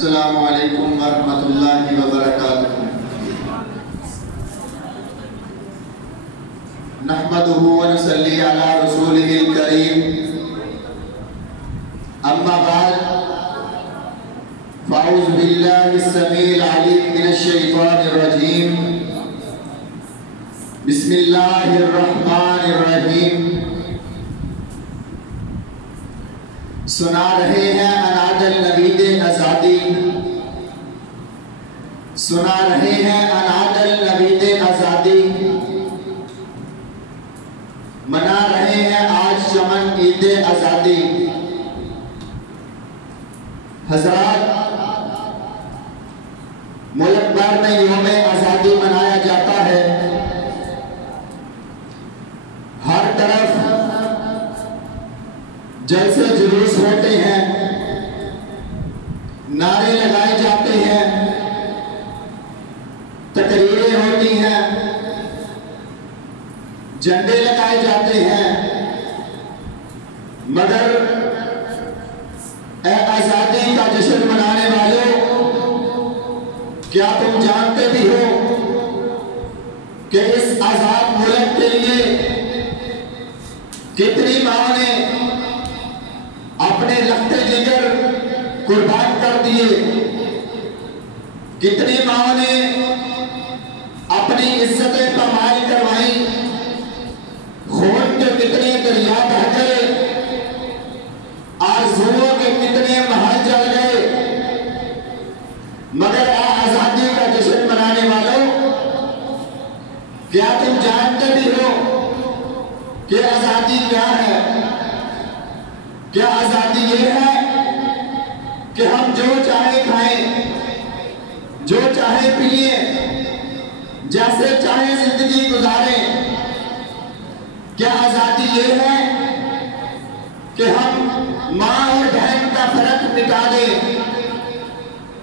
अस्सलामु अलैकुम वरहमतुल्लाहि वबरकातुहू। नहमदुहु व नसल्ली अला रसूलिहिल करीम। अम्मा बाद फ़अऊज़ु बिल्लाहिस समीइल अलीम मिनश शैतानिर रजीम। बिस्मिल्लाहिर रहमानिर रहीम। सुना रहे हैं अनादल नबीद आज़ादी, सुना रहे हैं अनादल नबीद आज़ादी, मना रहे हैं आज चमन ईद आज़ादी। हज़रात, मुल्क भर में यौम आज़ादी मनाया जाता है। हर तरफ जलसे जुलूस होते हैं, नारे लगाए जाते हैं, तकरीरें होती हैं, झंडे लगाए जाते हैं। मगर ए आज़ादी का जश्न मनाने वालों, क्या तुम जानते भी हो कि इस आजाद मुल्क के लिए कितनी मां ने अपने लखते जिगर कुर्बान कर दिए, कितनी मां ने अपनी इज्जतें कमाई करवाई, खून के कितने दरिया बह गए, आरज़ुओं के कितने महल जल गए। मगर आजादी का जश्न मनाने वालों, क्या तुम जानते भी हो कि आजादी क्या है? क्या आजादी ये है कि हम जो चाहे खाएं, जो चाहे पिए, जैसे चाहे जिंदगी गुजारें? क्या आजादी ये है कि हम मां और बहन का फर्क मिटा दें,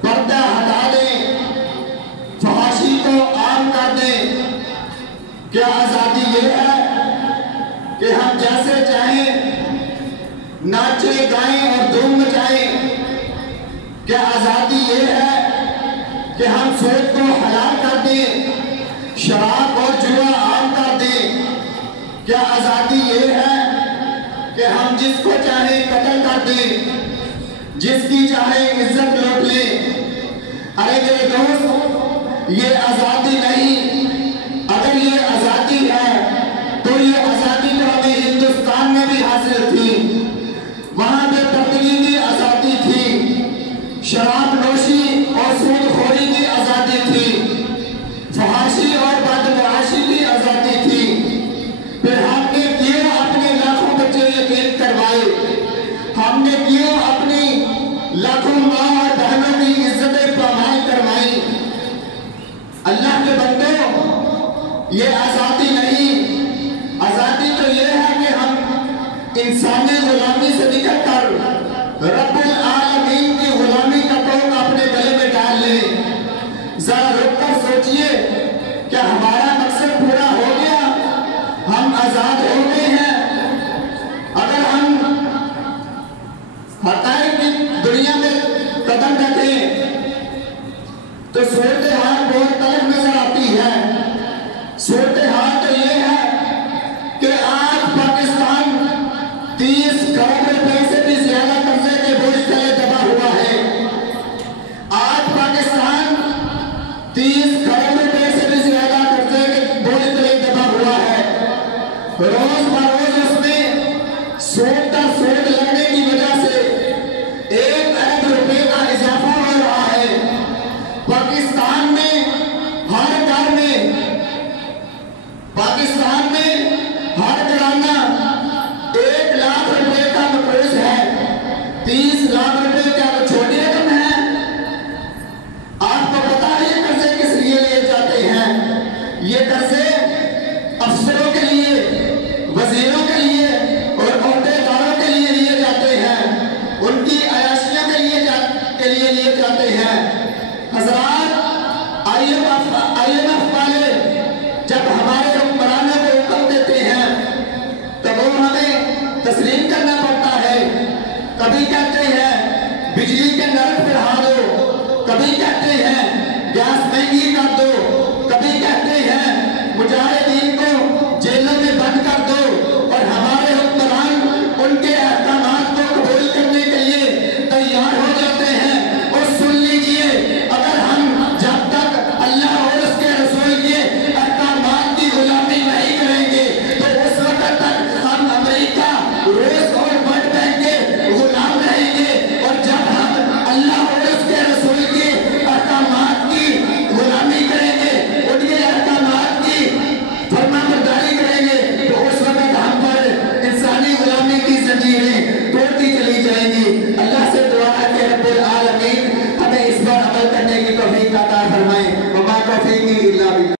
पर्दा हटा दें, फहाशी को आम कर दें? क्या आजादी ये है कि हम जैसे चाहें नाचे गाएं और धूम मचाएं? क्या आजादी ये है कि हम सूद को हलाल कर दें, शराब और जुआ आम कर दें? क्या आजादी ये है कि हम जिसको चाहे कत्ल कर दें, जिसकी चाहे इज्जत लूट लें? अरे मेरे दोस्त, ये आजादी नहीं। अगर ये आजादी है तो ये आजादी तो हमें हिंदुस्तान में भी हासिल थी। वहां पे तबलीग की आजादी थी, शराब नोशी और सूदखोरी की आजादी थी, फहाशी और बदमाशी की आजादी थी। फिर हमने क्यों अपने लाखों बच्चे यतीम करवाए? हमने क्यों अपनी लाखों मां और बहनों की इज्जतें पामाल करवाई? अल्लाह के बंदों, ये आजादी नहीं। आजादी तो ये है कि हम इंसानी गुलामी से निकलकर रब्बुल आलमीन की गुलामी का तोक अपने गले में डाल ले। जरा रुककर सोचिए, क्या हमारा मकसद पूरा हो गया? हम आजाद हो गए हैं? अगर हम हक़ाइक़ की दुनिया में कदम रखें तो सूरत हाल बहुत तलब नजर आती है। सूरत हाल तो ये है कि आज पाकिस्तान 30 करोड़ रुपए से भी ज्यादा कर्जे के बोझ तले दबा हुआ है। आज पाकिस्तान 30 करोड़ रुपए से भी ज्यादा कर्जे के बोझ तले दबा हुआ है। रोज बरोज उसमें सूद का सूद लगने की वजह से 1 अरब रुपए का इजाफा हो रहा है। पाकिस्तान में हर घर में, पाकिस्तान में हर घराना 1 लाख रुपए का मकरूज है। 30 लाख रुपए क्या तो छोटी रकम है? आपको पता है ये कर्जे किस लिए लिए जाते हैं? ये कर्जे अफसरों के लिए, वजीरों के लिए और अहदेदारों के लिए लिए जाते हैं। उनकी अयाशियों के लिए लिए जाते हैं। हज़रात, IMF वाले जब हमारे हुक्मरानों को हुक्म देते हैं तो वो हमें तस्लीम करना पड़ता है। कभी कहते हैं बिजली के नल बढ़ा दो, कभी कहते हैं गैस महंगी कर दो, कभी कहते हैं मुजाहिदीन को जेलों में बंद कर दो, और हमारे हुक्मरान उनके अहकामात को कबूल करने के लिए तैयार हो जाते हैं। और सुन लीजिए, अगर हम जब तक अल्लाह और उसके रसूल के अहकामात की गुलामी नहीं करेंगे तो उस वक्त तक हम अमेरिका